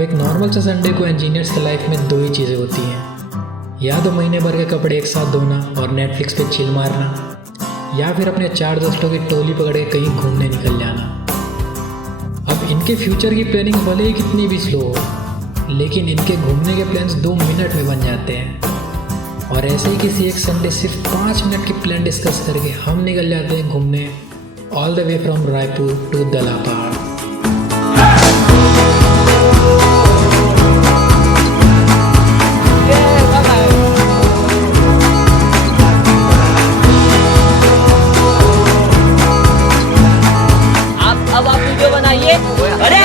अब एक नॉर्मल सा संडे को इंजीनियर्स की लाइफ में दो ही चीज़ें होती हैं, या तो महीने भर के कपड़े एक साथ धोना और नेटफ्लिक्स पे चिल मारना, या फिर अपने 4 दोस्तों की टोली पकड़ के कहीं घूमने निकल जाना। अब इनके फ्यूचर की प्लानिंग भले ही कितनी भी स्लो हो, लेकिन इनके घूमने के प्लान्स 2 मिनट में बन जाते हैं। और ऐसे ही किसी एक संडे सिर्फ 5 मिनट की प्लान डिस्कस करके हम निकल जाते हैं घूमने all the way from Raipur to Dala Pahad. अब आप वीडियो बनाइए। अरे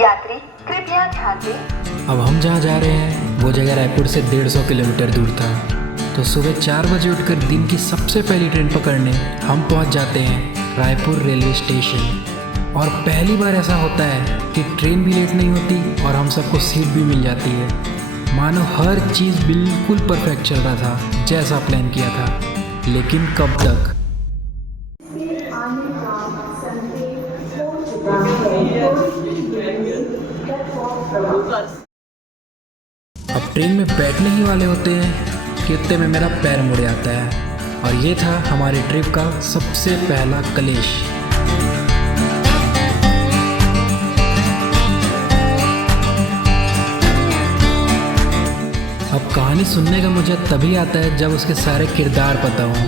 यात्री कृपया ध्यान दें। अब हम जहाँ जा रहे हैं वो जगह रायपुर से 150 किलोमीटर दूर था। तो सुबह 4 बजे उठकर दिन की सबसे पहली ट्रेन पकड़ने हम पहुँच जाते हैं रायपुर रेलवे स्टेशन। और पहली बार ऐसा होता है कि ट्रेन भी लेट नहीं होती और हम सबको सीट भी मिल जाती है। मानो हर चीज़ बिल्कुल परफेक्ट चल रहा था जैसा प्लान किया था। लेकिन कब तक? अब ट्रेन में बैठने ही वाले होते हैं कि उतने में मेरा पैर मुड़ आता है। और ये था हमारी ट्रिप का सबसे पहला क्लेश। अब कहानी सुनने का मजा तभी आता है जब उसके सारे किरदार पता हों।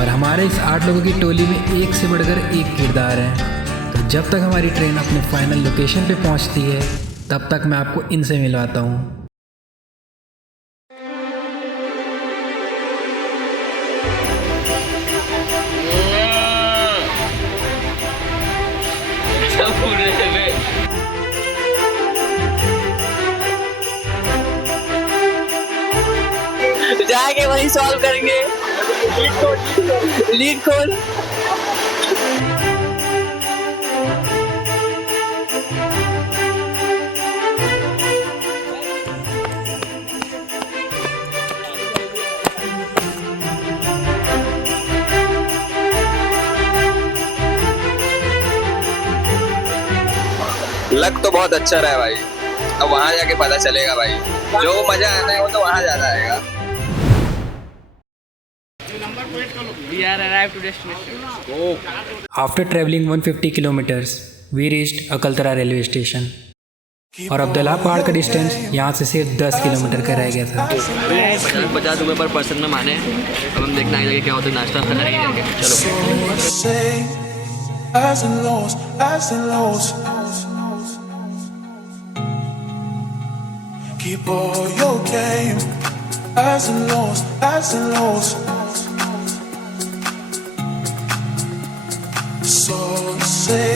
और हमारे इस 8 लोगों की टोली में एक से बढ़कर एक किरदार है। तो जब तक हमारी ट्रेन अपने फाइनल लोकेशन पे पहुंचती है तब तक मैं आपको इनसे मिलवाता हूँ। जाके वही सॉल्व करेंगे। लीड खोल। लक तो बहुत अच्छा रहा है भाई। अब वहाँ जाके पता चलेगा भाई, जो मजा आना है वो तो वहाँ ज्यादा आएगा। After traveling 150 kilometers, we reached Akaltara railway station. और अब दला पहाड़ का डिस्टेंस यहाँ से सिर्फ 10 किलोमीटर का रह गया था। 50 पर पर्सन में माने। अब हम देखना आगे क्या होता है। नाश्ता करेंगे। चलो। Highs and lows, highs and lows. Keep all your game. Highs and lows, highs and lows. So say,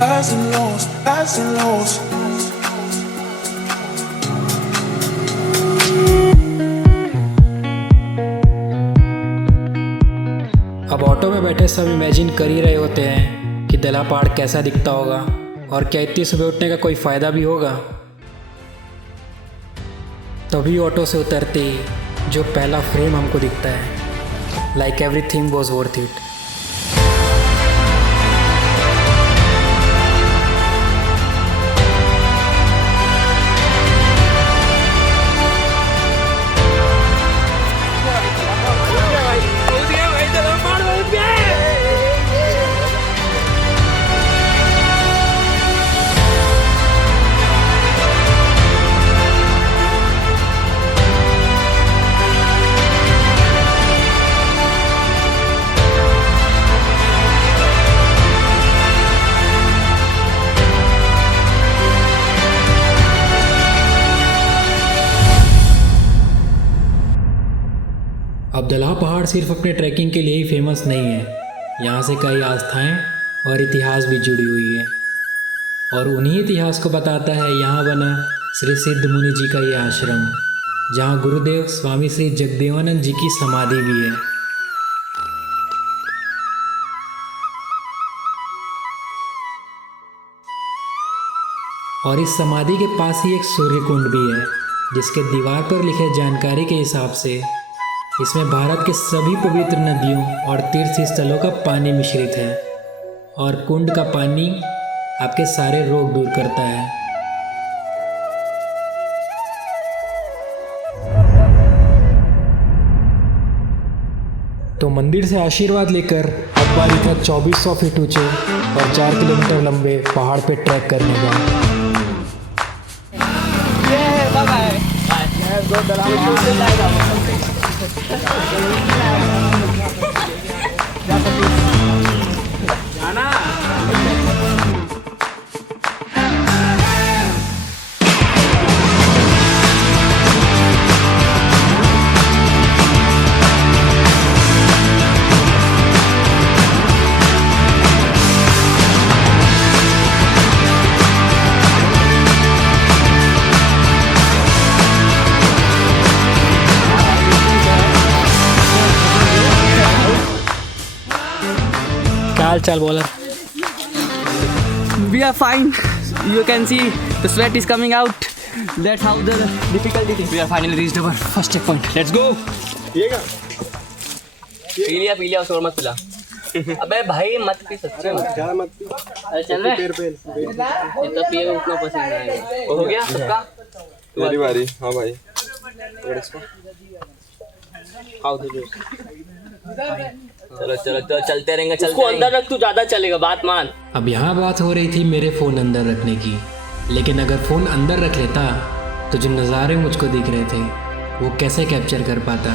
highs and lows, highs and lows. अब ऑटो में बैठे सब इमेजिन कर ही रहे होते हैं कि दला पहाड़ कैसा दिखता होगा और क्या इतनी सुबह उठने का कोई फ़ायदा भी होगा। तभी ऑटो से उतरते ही जो पहला फ्रेम हमको दिखता है, like everything was worth it. अब दला पहाड़ सिर्फ अपने ट्रैकिंग के लिए ही फेमस नहीं है। यहाँ से कई आस्थाएं और इतिहास भी जुड़ी हुई है। और उन्हीं इतिहास को बताता है यहाँ बना श्री सिद्ध मुनि जी का ये आश्रम, जहाँ गुरुदेव स्वामी श्री जगदेवानंद जी की समाधि भी है। और इस समाधि के पास ही एक सूर्य कुंड भी है, जिसके दीवार पर लिखे जानकारी के हिसाब से इसमें भारत के सभी पवित्र नदियों और तीर्थ स्थलों का पानी मिश्रित है और कुंड का पानी आपके सारे रोग दूर करता है। तो मंदिर से आशीर्वाद लेकर अब बारी था 2400 फीट ऊंचे और 4 किलोमीटर लंबे पहाड़ पे ट्रैक करने का। चल bowler. We are fine. You can see the sweat is coming out. That's how the difficulty is. We are finally reached our first checkpoint. Let's go. P लिया और मत पिला। अबे भाई मत पी सकते हो। ज़्यादा मत पी। अरे चल रहे। जितना पिएगा उतना पसंद आएगा। हो गया सबका? मेरी बारी। हाँ भाई। खाओ तुझे। चलो चलते रहेंगे। उसको अंदर रख, तू ज्यादा चलेगा, बात मान। अब यहाँ बात हो रही थी मेरे फ़ोन अंदर रखने की, लेकिन अगर फ़ोन अंदर रख लेता तो जो नज़ारे मुझको दिख रहे थे वो कैसे कैप्चर कर पाता।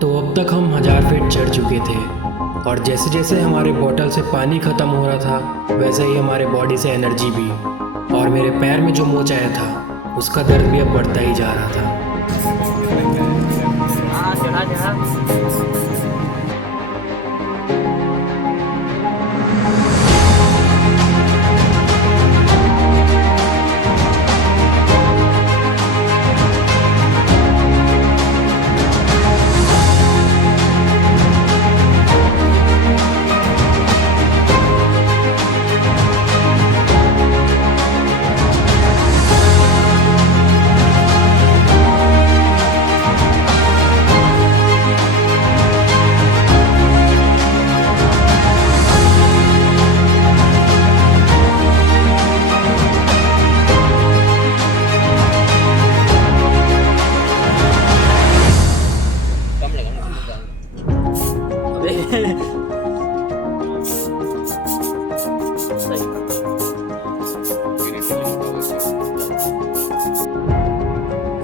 तो अब तक हम 1000 फीट चढ़ चुके थे और जैसे जैसे हमारे बोतल से पानी ख़त्म हो रहा था वैसे ही हमारे बॉडी से एनर्जी भी, और मेरे पैर में जो मोच आया था उसका दर्द भी अब बढ़ता ही जा रहा था।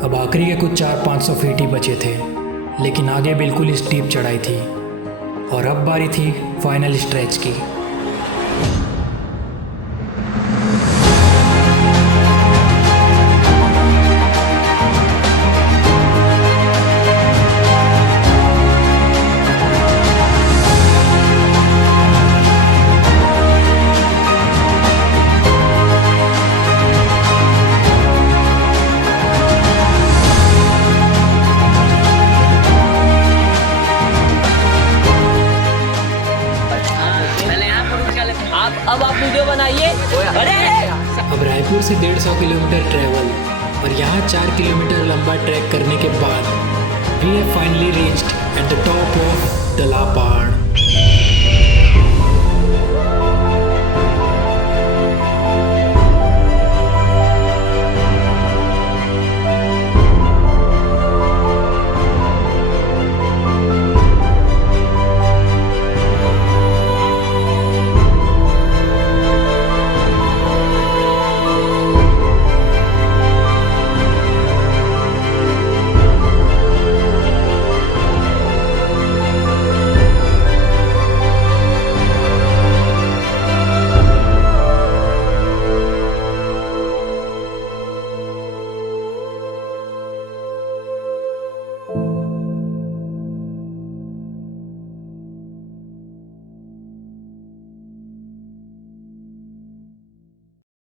अब आखिरी के कुछ 400-500 फीट ही बचे थे, लेकिन आगे बिल्कुल स्टीप चढ़ाई थी और अब बारी थी फाइनल स्ट्रेच की। अब आप वीडियो बनाइए। अब रायपुर से 150 किलोमीटर ट्रैवल और यहाँ 4 किलोमीटर लंबा ट्रैक करने के बाद we have finally reached at the top of Dala पहाड़।